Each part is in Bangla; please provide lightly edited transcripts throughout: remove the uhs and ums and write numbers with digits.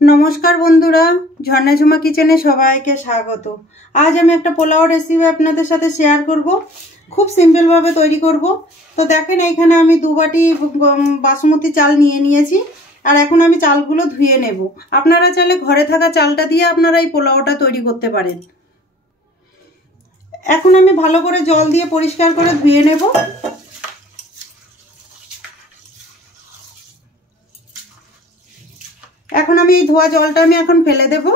नमस्कार बंधुरा झर्णा झुमा किचेने सबाइके स्वागत। आज आमी एक पोलाओ रेसिपि आपनादेर साथे शेयर करब। खूब सिम्पल भावे तैरी करब। तो देखें एखाने आमी 2 बाटी बासमती चाल निये नियेछि और एखन आमी चालगुलो धुए नेब। आपनारा चाइले घरे थाका चालटा दिये आपनारा एई पोलाओटा तैरी करते पारेन। एखन आमी भालो करे जल दिये परिष्कार करे धुए नेब। এখন আমি এই ধোয়া জলটা আমি এখন ফেলে দেব।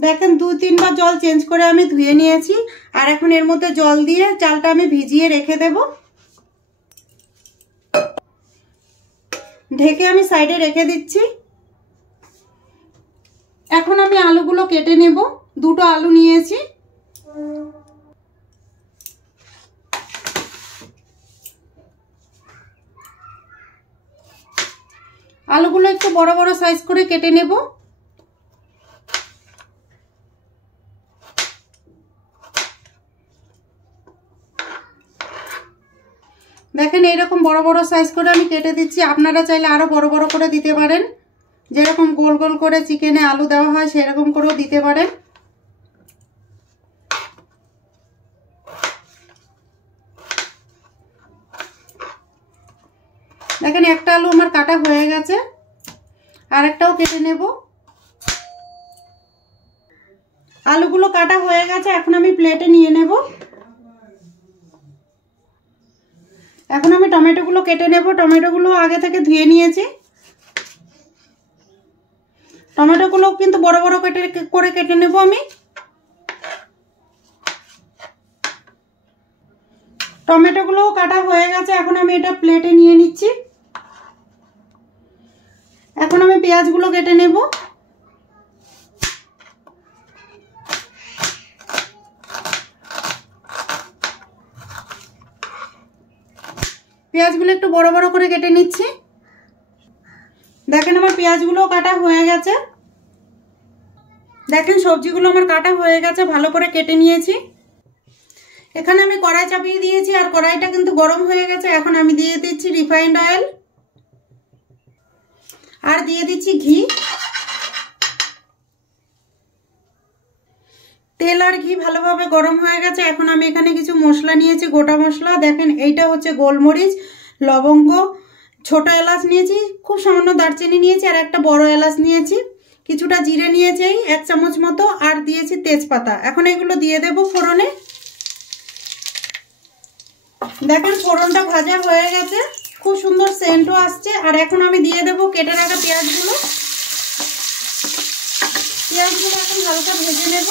দেখেন 2-3 বার জল চেঞ্জ করে আমি ধুয়ে নিয়েছি আর এখন এর মধ্যে জল দিয়ে চালটা আমি ভিজিয়ে রেখে দেব। ঢেকে আমি সাইডে রেখে দিচ্ছি। এখন আমি আলুগুলো কেটে নেব। দুটো আলু নিয়েছি। আলুগুলো একটু বড় বড় সাইজ করে কেটে নেব। দেখেন এইরকম বড় বড় সাইজ করে আমি কেটে দিচ্ছি। আপনারা চাইলে আরো বড় বড় করে দিতে পারেন, যেরকম গোল গোল করে চিকেনে আলু দেওয়া হয় সেরকম করেও দিতে পারেন। দেখেন একটা আলু আমার কাটা হয়ে গেছে, আরেকটাও কেটে নেব। আলুগুলো কাটা হয়ে গেছে, এখন আমি প্লেটে নিয়ে নেব। এখন আমি টমেটোগুলো কেটে নেব। টমেটোগুলো আগে থেকে ধুয়ে নিয়েছি। টমেটোগুলো কিন্তু বড় বড় করে কেটে নেব আমি। টমেটোগুলো কাটা হয়ে গেছে, এখন আমি এটা প্লেটে নিয়ে নিচ্ছি। এখন আমি পেঁয়াজগুলো কেটে নেব। পেঁয়াজগুলো একটু বড় বড় করে কেটে নিচ্ছি। দেখেন আমার পেঁয়াজগুলো কাটা হয়ে গেছে। দেখেন সবজিগুলো আমার কাটা হয়ে গেছে, ভালো করে কেটে নিয়েছি। এখানে আমি কড়াই চাপিয়ে দিয়েছি আর কড়াইটা কিন্তু গরম হয়ে গেছে। এখন আমি দিয়ে দিচ্ছি রিফাইন্ড অয়েল আর দিয়ে দিচ্ছি ঘি। তেল আর ঘি ভালোভাবে গরম হয়ে গেছে। এখন আমি এখানে কিছু মশলা নিয়েছি, গোটা মশলা। দেখেন এইটা হচ্ছে গোলমরিচ, লবঙ্গ, ছোট এলাচ নিয়েছি, খুব সামান্য দারচিনি নিয়েছি আর একটা বড় এলাচ নিয়েছি, কিছুটা জিরে নিয়েছি 1 চামচ মতো আর দিয়েছি তেজপাতা। এখন এগুলো দিয়ে দেব ফোড়নে। দেখেন ফোড়নটা ভাজা হয়ে গেছে, খুব সুন্দর সেন্টও আসছে। আর এখন আমি দিয়ে দেব কেটে রাখা পেঁয়াজগুলো। পেঁয়াজগুলো এখন হালকা ভেজে নেব।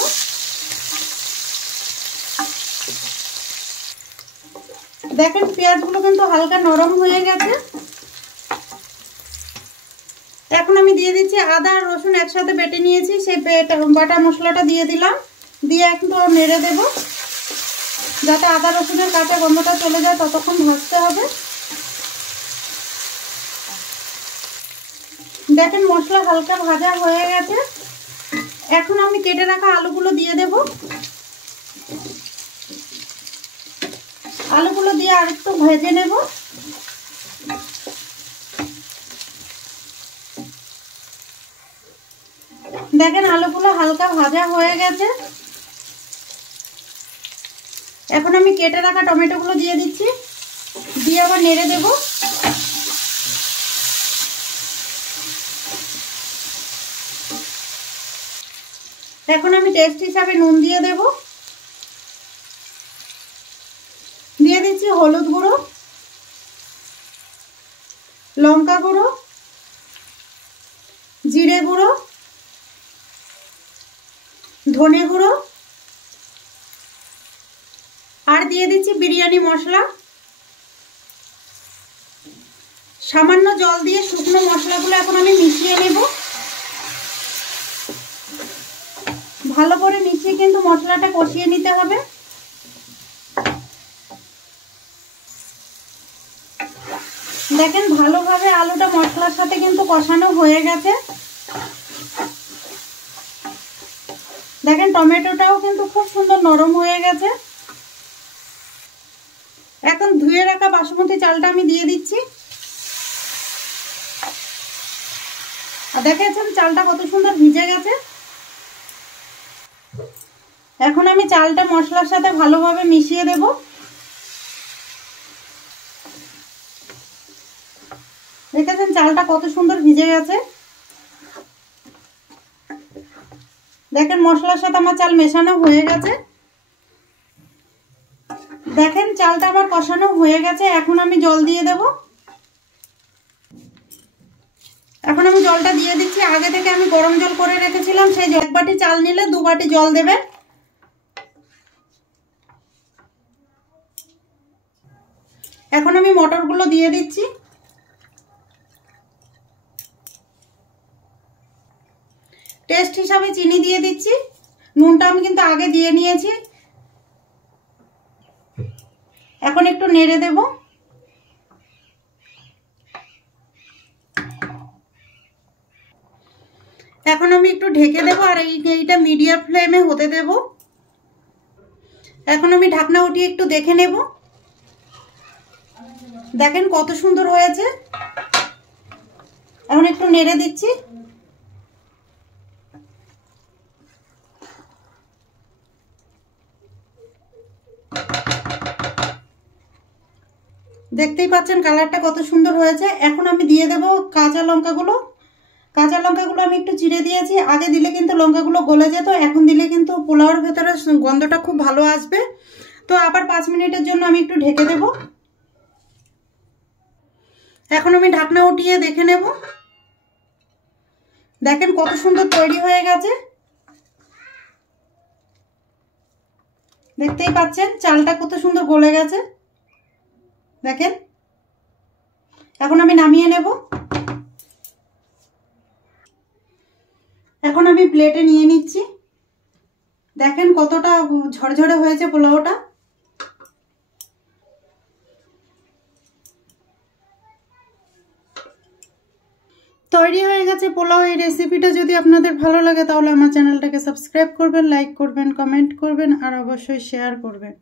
দেখেন পেঁয়াজগুলো কিন্তু হালকা নরম হয়ে গেছে। এখন আমি দিয়ে দিচ্ছি আদা আর রসুন একসাথে বেটে নিয়েছি, সেই বাটা মশলাটা দিয়ে দিলাম। দিয়ে একটু নেড়ে দেব যাতে আদা রসুনের কাঁচা গন্ধটা চলে যায়, ততক্ষণ ভাজতে হবে। দেখেন মশলা হালকা ভাজা হয়ে গেছে। এখন আমি কেটে রাখা আলুগুলো দিয়ে দেব। আলুগুলো দিয়ে আরেকটু ভেজে নেব। দেখেন আলুগুলো হালকা ভাজা হয়ে গেছে। এখন আমি কেটে রাখা টমেটোগুলো দিয়ে দিচ্ছি, দিয়ে আবার নেড়ে দেব। এখন আমি টেস্ট হিসাবে নুন দিয়ে দেব। দিয়ে দিচ্ছি হলুদ গুঁড়ো, লঙ্কা গুঁড়ো, জিরে গুঁড়ো, ধনে গুঁড়ো আর দিয়ে দিচ্ছি বিরিয়ানি মশলা। সামান্য জল দিয়ে শুকনো মশলাগুলো এখন আমি মিশিয়ে নেব। ভালো করে মিশিয়ে কিন্তু মশলাটা কষিয়ে নিতে হবে। দেখেন ভালোভাবে আলুটা মশলার সাথে কিন্তু কষানো হয়ে গেছে। দেখেন টমেটোটাও কিন্তু খুব সুন্দর নরম হয়ে গেছে। এখন ধুয়ে রাখা বাসমতি চালটা আমি দিয়ে দিচ্ছি। দেখেছেন চালটা কত সুন্দর ভিজে গেছে। এখন আমি চালটা মশলার সাথে ভালোভাবে মিশিয়ে দেব। দেখেছেন চালটা কত সুন্দর ভিজে গেছে। দেখেন মশলার সাথে আমার চাল মেশানো হয়ে গেছে। দেখেন চালটা আমার কষানো হয়ে গেছে। এখন আমি জল দিয়ে দেব। এখন আমি জলটা দিয়ে দিচ্ছি। আগে থেকে আমি গরম জল করে রেখেছিলাম, সেই 1 বাটি চাল নিলে 2 বাটি জল দেবেন। এখন আমি মটরগুলো দিয়ে দিচ্ছি। টেস্ট হিসাবে চিনি দিয়ে দিচ্ছি। নুনটা আমি কিন্তু আগে দিয়ে নিয়েছি। এখন একটু নেড়ে দেব। এখন আমি একটু ঢেকে দেব আর এইটা মিডিয়াম ফ্লেমে হতে দেব। এখন আমি ঢাকনা উঠিয়ে একটু দেখে নেব। দেখেন কত সুন্দর হয়েছে। এখন একটু নেড়ে দিচ্ছি। দেখতেই পাচ্ছেন কালারটা কত সুন্দর হয়েছে। এখন আমি দিয়ে দেব কাঁচা লঙ্কাগুলো। কাঁচা লঙ্কাগুলো আমি একটু চিড়ে দিয়েছি। আগে দিলে কিন্তু লঙ্কাগুলো গলে যেত, এখন দিলে কিন্তু পোলাওর ভেতরে গন্ধটা খুব ভালো আসবে। তো আবার 5 মিনিটের জন্য আমি একটু ঢেকে দেব। এখন আমি ঢাকনা উঠিয়ে দেখে নেব। দেখেন কত সুন্দর তৈরি হয়ে গেছে। দেখতেই পাচ্ছেন চালটা কত সুন্দর গলে গেছে। দেখেন এখন আমি নামিয়ে নেব। এখন আমি প্লেটে নিয়ে নিচ্ছি। দেখেন কতটা ঝরঝরে হয়েছে পোলাওটা। তৈরি হয়ে গেছে পোলাও। এই রেসিপিটা যদি আপনাদের ভালো লাগে তাহলে আমার চ্যানেলটাকে সাবস্ক্রাইব করবেন, লাইক করবেন, কমেন্ট করবেন আর অবশ্যই শেয়ার করবেন।